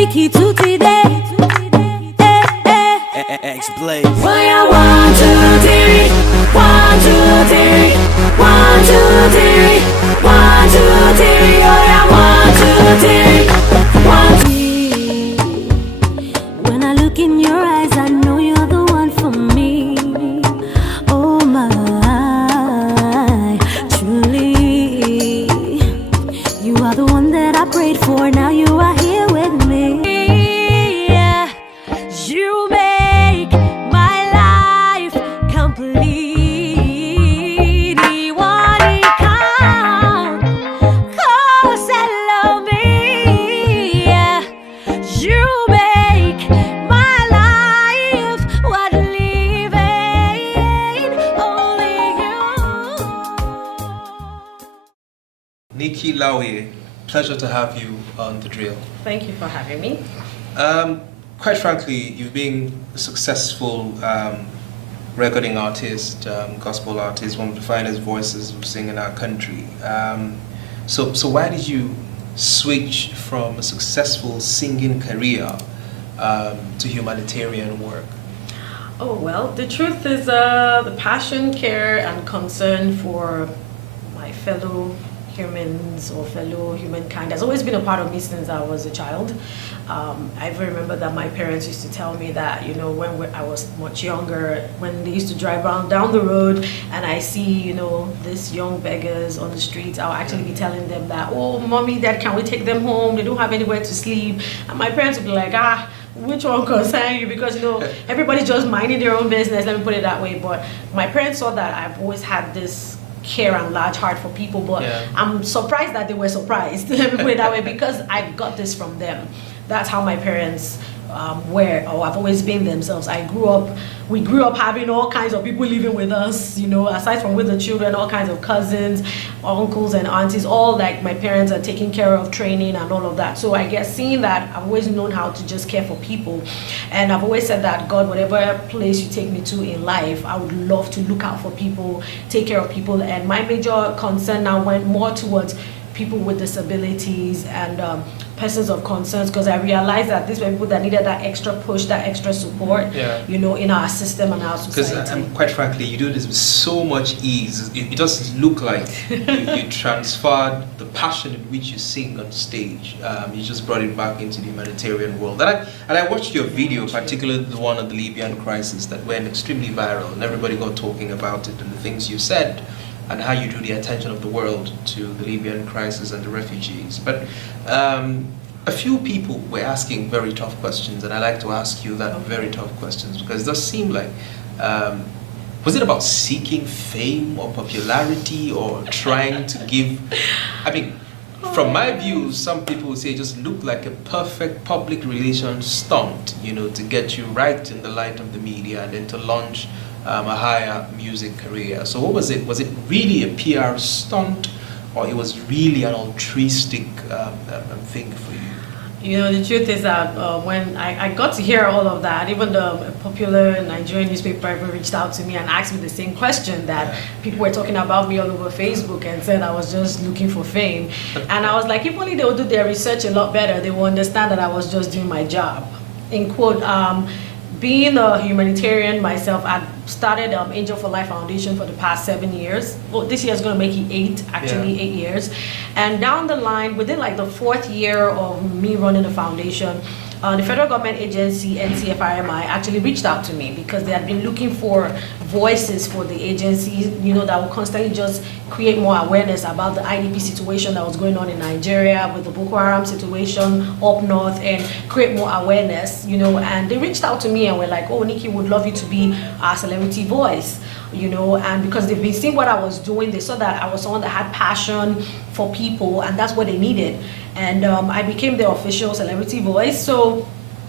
Nikky to today. X-Blaze. Well, yeah, 1, 2, 3. 1, 2, 3. 1, 2, 3. 1, 2, 3. Oh yeah, 1, 2, 3. 1, 2. When I look in your eyes, I know you're the one for me. Oh my, truly, you are the one that I prayed for. Now you are here with me. Yeah, you make my life complete. Nikky, Laoye, pleasure to have you on The Drill. Thank you for having me. Quite frankly, you've been a successful recording artist, gospel artist, one of the finest voices we sing in our country. So why did you switch from a successful singing career to humanitarian work? Oh, well, the truth is the passion, care, and concern for my fellow humans or fellow humankind has always been a part of me since I was a child. I remember that my parents used to tell me that, you know, when I was much younger, when they used to drive around down the road and I see, you know, these young beggars on the streets, I'll actually be telling them that, oh, mommy, dad, can we take them home? They don't have anywhere to sleep. And my parents would be like, which one concern you? Because, you know, everybody's just minding their own business, let me put it that way. But my parents saw that I've always had this care and large heart for people, but yeah. I'm surprised that they were surprised, let me put it that way, because I got this from them. That's how my parents were, or have always been themselves. We grew up having all kinds of people living with us, you know, aside from with the children, all kinds of cousins, uncles and aunties, all like my parents are taking care of, training and all of that. So I guess seeing that, I've always known how to just care for people. And I've always said that, God, whatever place you take me to in life, I would love to look out for people, take care of people. And my major concern now went more towards people with disabilities and persons of concerns, because I realized that these were people that needed that extra push, that extra support, you know, in our system and our society. Because quite frankly, you do this with so much ease. It doesn't look like you transferred the passion in which you sing on stage. You just brought it back into the humanitarian world. And I watched your video, particularly the one on the Libyan crisis, that went extremely viral, and everybody got talking about it and the things you said, and how you drew the attention of the world to the Libyan crisis and the refugees. But a few people were asking very tough questions, and I like to ask you that very tough questions, because it does seem like, was it about seeking fame or popularity or trying to give, I mean, from my view, some people would say it just looked like a perfect public relations stunt, you know, to get you right in the light of the media and then to launch a higher music career. So what was it? Was it really a PR stunt, or it was really an altruistic thing for you? You know, the truth is that when I got to hear all of that, even the popular Nigerian newspaper even reached out to me and asked me the same question that people were talking about me all over Facebook and said I was just looking for fame. And I was like, if only they would do their research a lot better, they will understand that I was just doing my job. In quote, being a humanitarian myself, I started Angel for Life Foundation for the past 7 years. Well, this year is going to make it 8, actually 8 years. And down the line, within like the 4th year of me running the foundation, the federal government agency, NCFRMI, actually reached out to me because they had been looking for voices for the agencies, you know, that would constantly just create more awareness about the IDP situation that was going on in Nigeria with the Boko Haram situation up north, and create more awareness, you know. And they reached out to me and were like, oh, Nikky, would love you to be our celebrity voice, you know. And because they've been seeing what I was doing, they saw that I was someone that had passion for people, and that's what they needed. And I became the official celebrity voice. So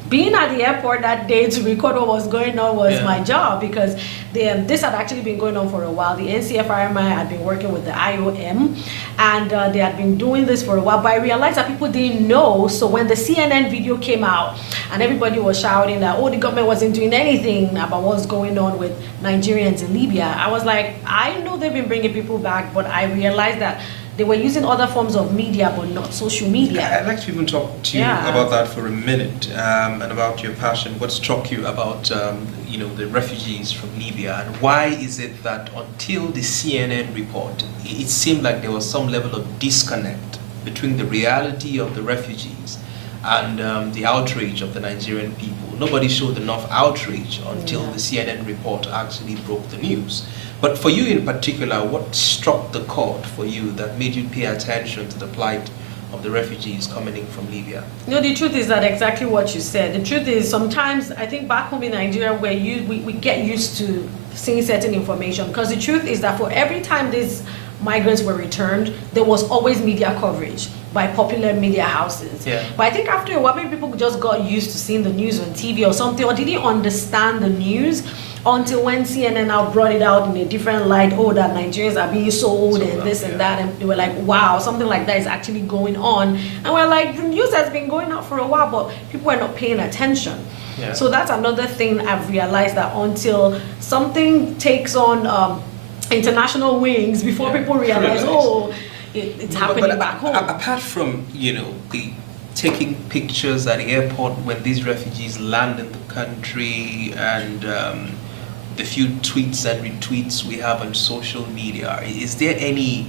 being at the airport that day to record what was going on was my job, because this had actually been going on for a while. The NCFRMI had been working with the IOM, and they had been doing this for a while, but I realized that people didn't know. So when the CNN video came out and everybody was shouting that, oh, the government wasn't doing anything about what's going on with Nigerians in Libya, I was like, I know they've been bringing people back, but I realized that they were using other forms of media, but not social media. I'd like to even talk to you about that for a minute, and about your passion. What struck you about the refugees from Libya, and why is it that until the CNN report, it seemed like there was some level of disconnect between the reality of the refugees and the outrage of the Nigerian people? Nobody showed enough outrage until the CNN report actually broke the news. But for you in particular, what struck the chord for you that made you pay attention to the plight of the refugees coming in from Libya? The truth is that exactly what you said. The truth is sometimes I think back home in Nigeria we get used to seeing certain information, because the truth is that for every time these migrants were returned, there was always media coverage by popular media houses. But I think after a while, maybe people just got used to seeing the news on TV or something, or didn't understand the news until when CNN now brought it out in a different light. Oh, that Nigerians are being sold and this and that, and they were like, wow, something like that is actually going on. And we're like, the news has been going out for a while, but people are not paying attention. So that's another thing I've realized, that until something takes on international wings before people realize, it's happening back home. Apart from the taking pictures at the airport when these refugees land in the country, and the few tweets and retweets we have on social media, is there any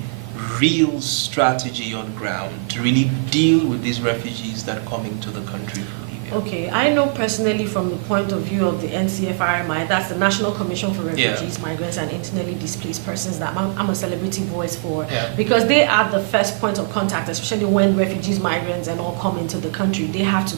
real strategy on ground to really deal with these refugees that come into the country from Libya? Okay, I know personally from the point of view of the NCFRMI, that's the National Commission for Refugees, Migrants and Internally Displaced Persons, that I'm a celebrity voice for, because they are the first point of contact, especially when refugees, migrants and all come into the country. They have to,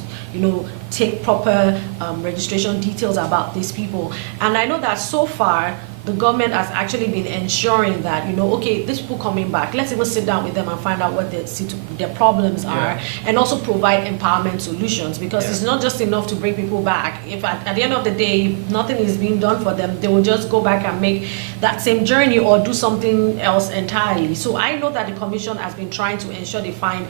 take proper registration details about these people. And I know that so far, the government has actually been ensuring that, okay, these people coming back, let's even sit down with them and find out what their problems are, and also provide empowerment solutions, because it's not just enough to bring people back. If at the end of the day, nothing is being done for them, they will just go back and make that same journey or do something else entirely. So I know that the Commission has been trying to ensure they find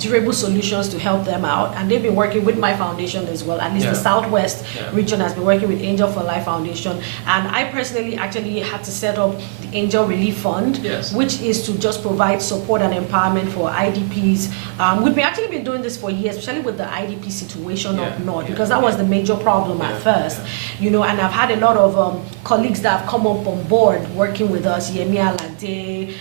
durable solutions to help them out, and they've been working with my foundation as well. At least the Southwest region has been working with Angel for Life Foundation, and I personally actually had to set up the Angel Relief Fund, which is to just provide support and empowerment for IDPs. We've actually been doing this for years, especially with the IDP situation up north, because that was the major problem at first. And I've had a lot of colleagues that have come up on board working with us, Yemi Alade,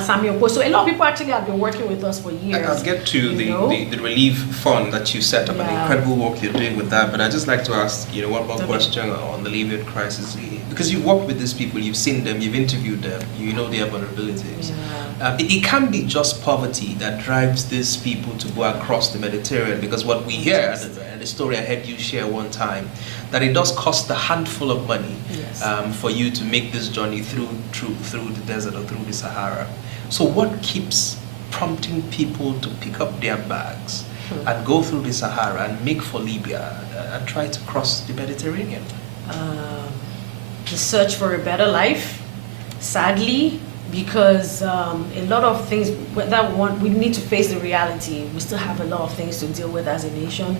Samuel. So a lot of people actually have been working with us for years. I'll get to the relief fund that you set up and the incredible work you're doing with that. But I'd just like to ask, one more question on the Libyan crisis. Because you've worked with these people, you've seen them, you've interviewed them, you know their vulnerabilities. It can't be just poverty that drives these people to go across the Mediterranean, because what we hear, and the story I heard you share one time, that it does cost a handful of money for you to make this journey through the desert or through the Sahara. So what keeps prompting people to pick up their bags and go through the Sahara and make for Libya and try to cross the Mediterranean? The search for a better life, sadly, because a lot of things we need to face the reality. We still have a lot of things to deal with as a nation.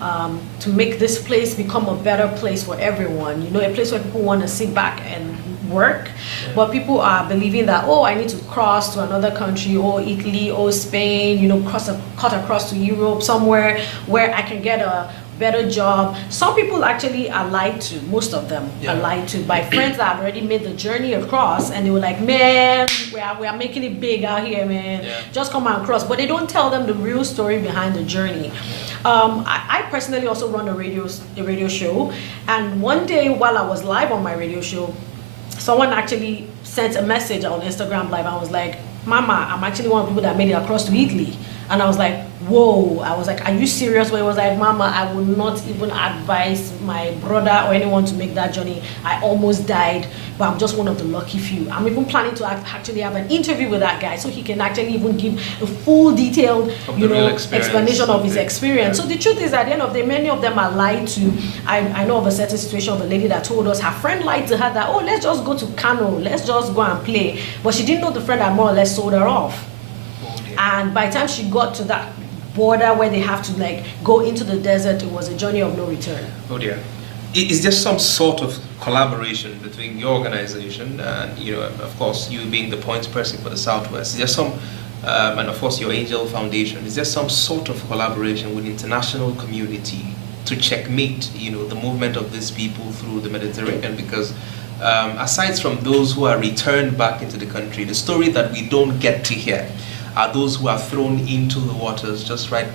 To make this place become a better place for everyone, a place where people want to sit back and work, but people are believing that, I need to cross to another country, or Italy, or Spain, cut across to Europe, somewhere where I can get a better job. Some people actually are lied to, most of them are lied to by friends that have already made the journey across, and they were like, man, we are making it big out here, man. Just come across. But they don't tell them the real story behind the journey. I personally also run a radio show, and one day while I was live on my radio show, someone actually sent a message on Instagram Live. I was like, Mama, I'm actually one of the people that made it across to Italy. And I was like, whoa. I was like, are you serious? But it was like, Mama, I would not even advise my brother or anyone to make that journey. I almost died, but I'm just one of the lucky few. I'm even planning to actually have an interview with that guy so he can actually even give a full detailed, explanation of his experience. So the truth is, at the end of the day, many of them are lied to. I know of a certain situation of a lady that told us her friend lied to her that, let's just go to Kano, let's just go and play. But she didn't know the friend had more or less sold her off. And by the time she got to that border where they have to go into the desert, it was a journey of no return. Oh dear. is there some sort of collaboration between your organization and, of course, you being the point person for the Southwest? Is there some, and of course your Angel Foundation, is there some sort of collaboration with the international community to checkmate, the movement of these people through the Mediterranean? Because aside from those who are returned back into the country, the story that we don't get to hear are those who are thrown into the waters just right,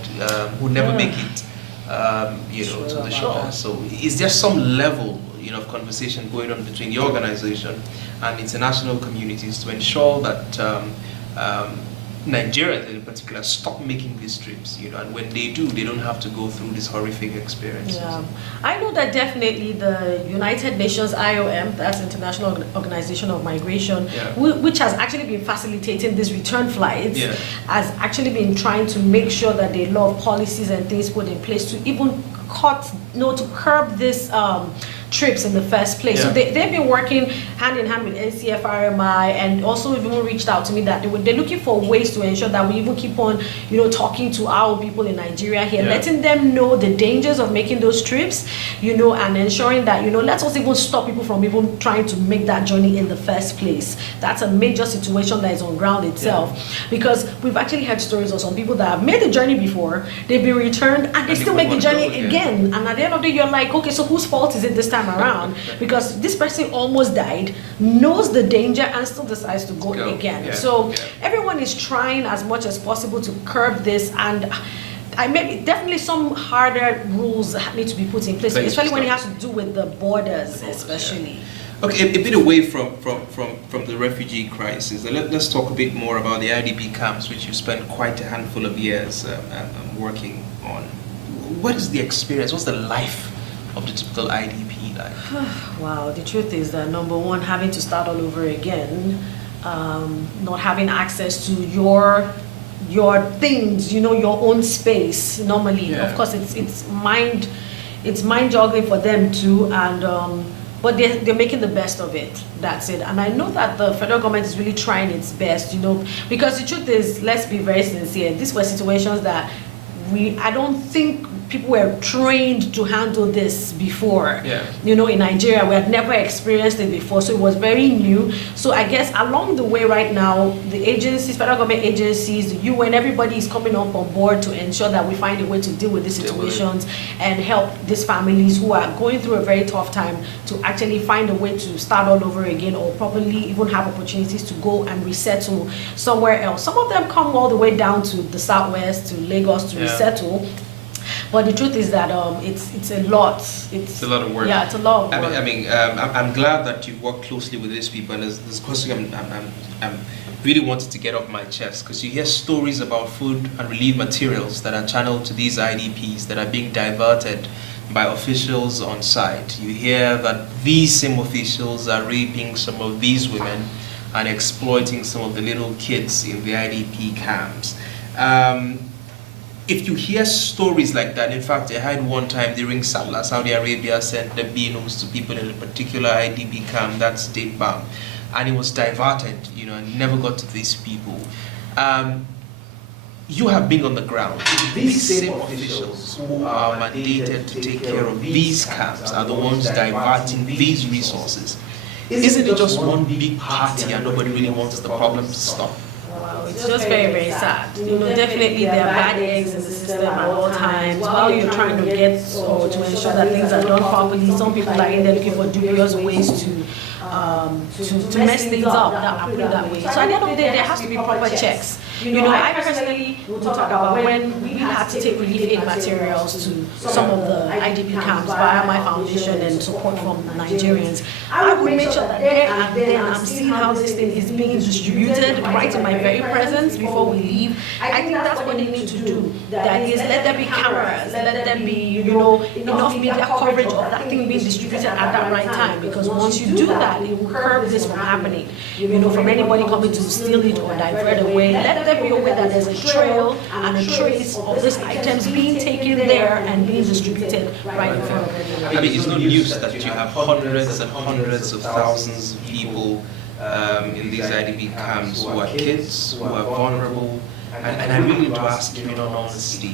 who never make it, to the shore. So is there some level, of conversation going on between the organization and international communities to ensure that Nigerians in particular stop making these trips, and when they do, they don't have to go through these horrific experiences? Yeah, I know that definitely the United Nations IOM, that's International Organization of Migration, which has actually been facilitating these return flights, has actually been trying to make sure that there are a lot of policies and things put in place to even to curb this trips in the first place. So they've been working hand in hand with NCFRMI, and also even reached out to me that they're looking for ways to ensure that we even keep on, talking to our people in Nigeria here, letting them know the dangers of making those trips, and ensuring that, let's also even stop people from even trying to make that journey in the first place. That's a major situation that is on ground itself, because we've actually had stories of some people that have made the journey before, they've been returned, and they still make the journey again. And at the end of the day, you're like, okay, so whose fault is it this time around? Because this person almost died, knows the danger, and still decides to go again. So everyone is trying as much as possible to curb this, and definitely some harder rules need to be put in place, especially when it has to do with the borders, especially. Okay, a bit away from the refugee crisis. Let's talk a bit more about the IDP camps, which you spent quite a handful of years working on. What is the experience? What's the life of the typical IDP like? Wow, the truth is that number one, having to start all over again, not having access to your things, your own space normally. Of course, it's mind joggling for them too, and but they're making the best of it. That's it. And I know that the federal government is really trying its best, because the truth is, let's be very sincere, these were situations that I don't think people were trained to handle this before. In Nigeria, we had never experienced it before, so it was very new. So I guess along the way right now, the agencies, federal government agencies, the UN, everybody is coming up on board to ensure that we find a way to deal with these situations and help these families who are going through a very tough time to actually find a way to start all over again, or probably even have opportunities to go and resettle somewhere else. Some of them come all the way down to the Southwest, to Lagos to resettle. But the truth is that it's a lot. It's a lot of work. Yeah, it's a lot of work. I'm glad that you've worked closely with these people. And there's a question I'm really wanted to get off my chest, because you hear stories about food and relief materials that are channeled to these IDPs that are being diverted by officials on site. You hear that these same officials are raping some of these women and exploiting some of the little kids in the IDP camps. If you hear stories like that, in fact, I heard one time during Salah, Saudi Arabia sent the beanos to people in a particular IDP camp, that's state bound, and it was diverted, and never got to these people. You have been on the ground. These same officials who are mandated to take care of these camps are the ones diverting these resources. Isn't it just one big party and nobody really wants the problem to stop? It's just very, very sad. Definitely there are bad eggs in the system at all times. While you're trying to get or to ensure that things are done properly, some people are in there looking for dubious ways to mess things up. I'll put it that way. So at the end of the day, there has to be proper checks. I personally will talk about when we had to take relief aid materials to some of the IDP camps via my foundation and support from Nigerians. I would make sure that they are there and I'm seeing how this thing is being distributed right in my very presence before we leave. I think that's what they need to do. That is, let there be cameras, let there be, enough media coverage of that thing being distributed at that right time. Because once you do that, it will curb this from happening. From anybody coming to steal it or divert away. Let there be a way that there's a trail and a trace of these items being taken there and being distributed right in front of everyone. It's no news that you have hundreds and hundreds of thousands of people in these IDP camps who are kids, who are vulnerable. And I really want to ask you in all honesty,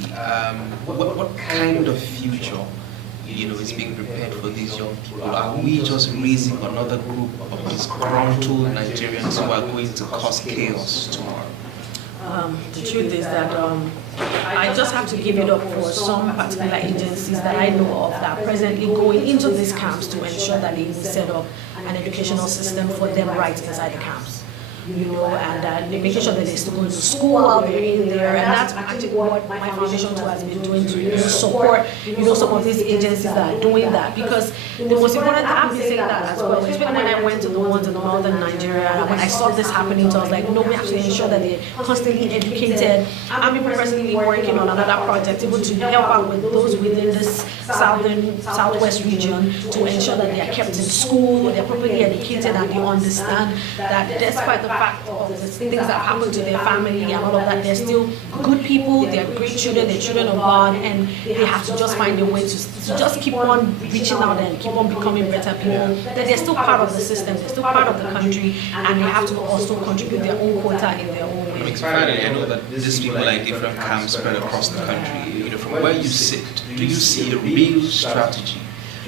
what kind of future is being prepared for these young people? Are we just raising another group of disgruntled Nigerians who are going to cause chaos tomorrow? The truth is that I just have to give it up for some particular agencies that I know of that are presently going into these camps to ensure that they set up an educational system for them right inside the camps. And making sure that they're still going to school while they're in there, and that's actually what my foundation too has been doing to support, some of these agencies that are doing that, because the most important, I've been saying that as well, especially when I went to the ones in northern Nigeria, and when I saw this happening, so I was like, no, we have to ensure that they're constantly educated. I'm personally working on another project, even to help out with those within this southwest region to ensure that they are kept in school, they're properly educated, and they understand that despite the fact of the things that happen to their family and all of that, they're still good people, they're great children, they're children of God, and they have to just find a way to just keep on reaching out and keep on becoming better people, that they're still part of the system, they're still part of the country, and they have to also contribute their own quota in their own way. Finally, I know that these people are in different camps spread across the country. From where you sit, do you see a real strategy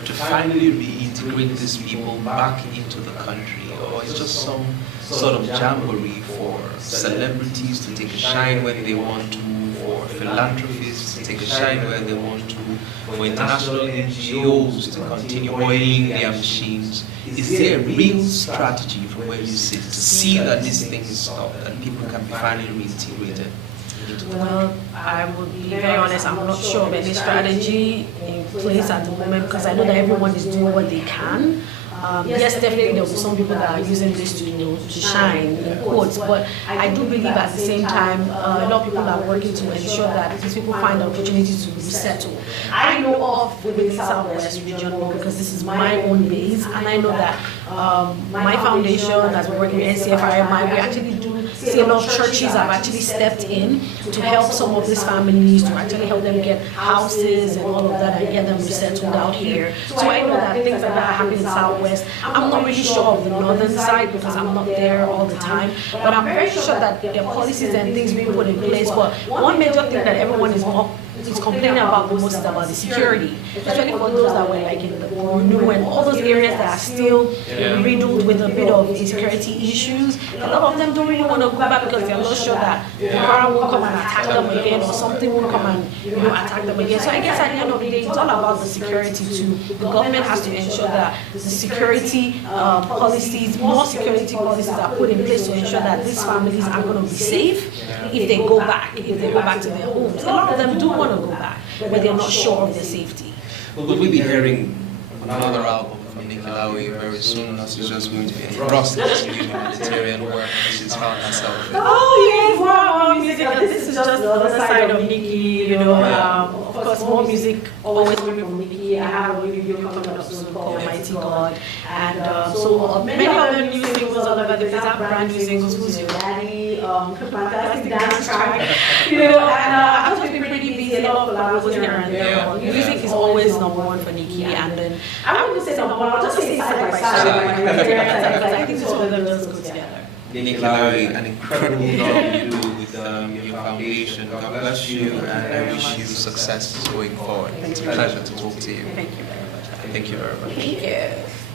to finally reintegrate these people back into the country, or it's just some sort of jamboree for celebrities to take a shine when they want to, for philanthropists to take a shine where they want to, for international NGOs to continue oiling their machines? Is there a real strategy from where you sit to see that this thing is stopped and people can be finally reintegrated? Well, I would be very honest, I'm not sure of any strategy in place at the moment, because I know that everyone is doing what they can. Yes, definitely there will be some people that are using this to shine, in quotes, but I do believe at the same time, a lot of people are working to ensure that these people find opportunities to resettle. I know of within the Southwest region because this is my own base, and I know that my foundation, as we're working with NCFRMI, we actually do see a lot of churches have actually stepped in to help some of these families, to actually help them get houses and all of that and get them resettled out here. So I know that things like that happen in Southwest. I'm not really sure of the northern side because I'm not there all the time, but I'm very sure that there are policies and things being put in place. But one major thing that everyone is complaining about the most is about the security, especially for those that were like in the Bornu and all those areas that are still riddled with a bit of insecurity issues. A lot of them don't really want to go back because they're not sure that the Quran will come and attack them again, or something will come and attack them again. So I guess at the end of the day, it's all about the security too. The government has to ensure that the security policies, more security policies are put in place to ensure that these families are going to be safe if they go back to their homes. A lot of them do want to go back, but they're not sure of their safety. Will we be hearing another album from Nikky Laoye very soon, as she's just going to be in the process of doing humanitarian work as she's found herself in? Oh yes, more music. This is just the other side of Nikky, of course, more music always coming from Nikky. I have a new video coming up soon called Mighty God, and so many other new singles all over the place. I have brand new singles, Who's Your Daddy, fantastic dance track, and I've just been pretty busy, a lot of collaborations here and there. Music is always number one for Nikky, and then I wouldn't say number one, I'll just say side by side, because I think two of them just go together. Nikky Laoye, an incredible job you do with your foundation. God bless you, and I wish you success going forward. It's a pleasure to talk to you. Thank you very much. Thank you very much. Thank you.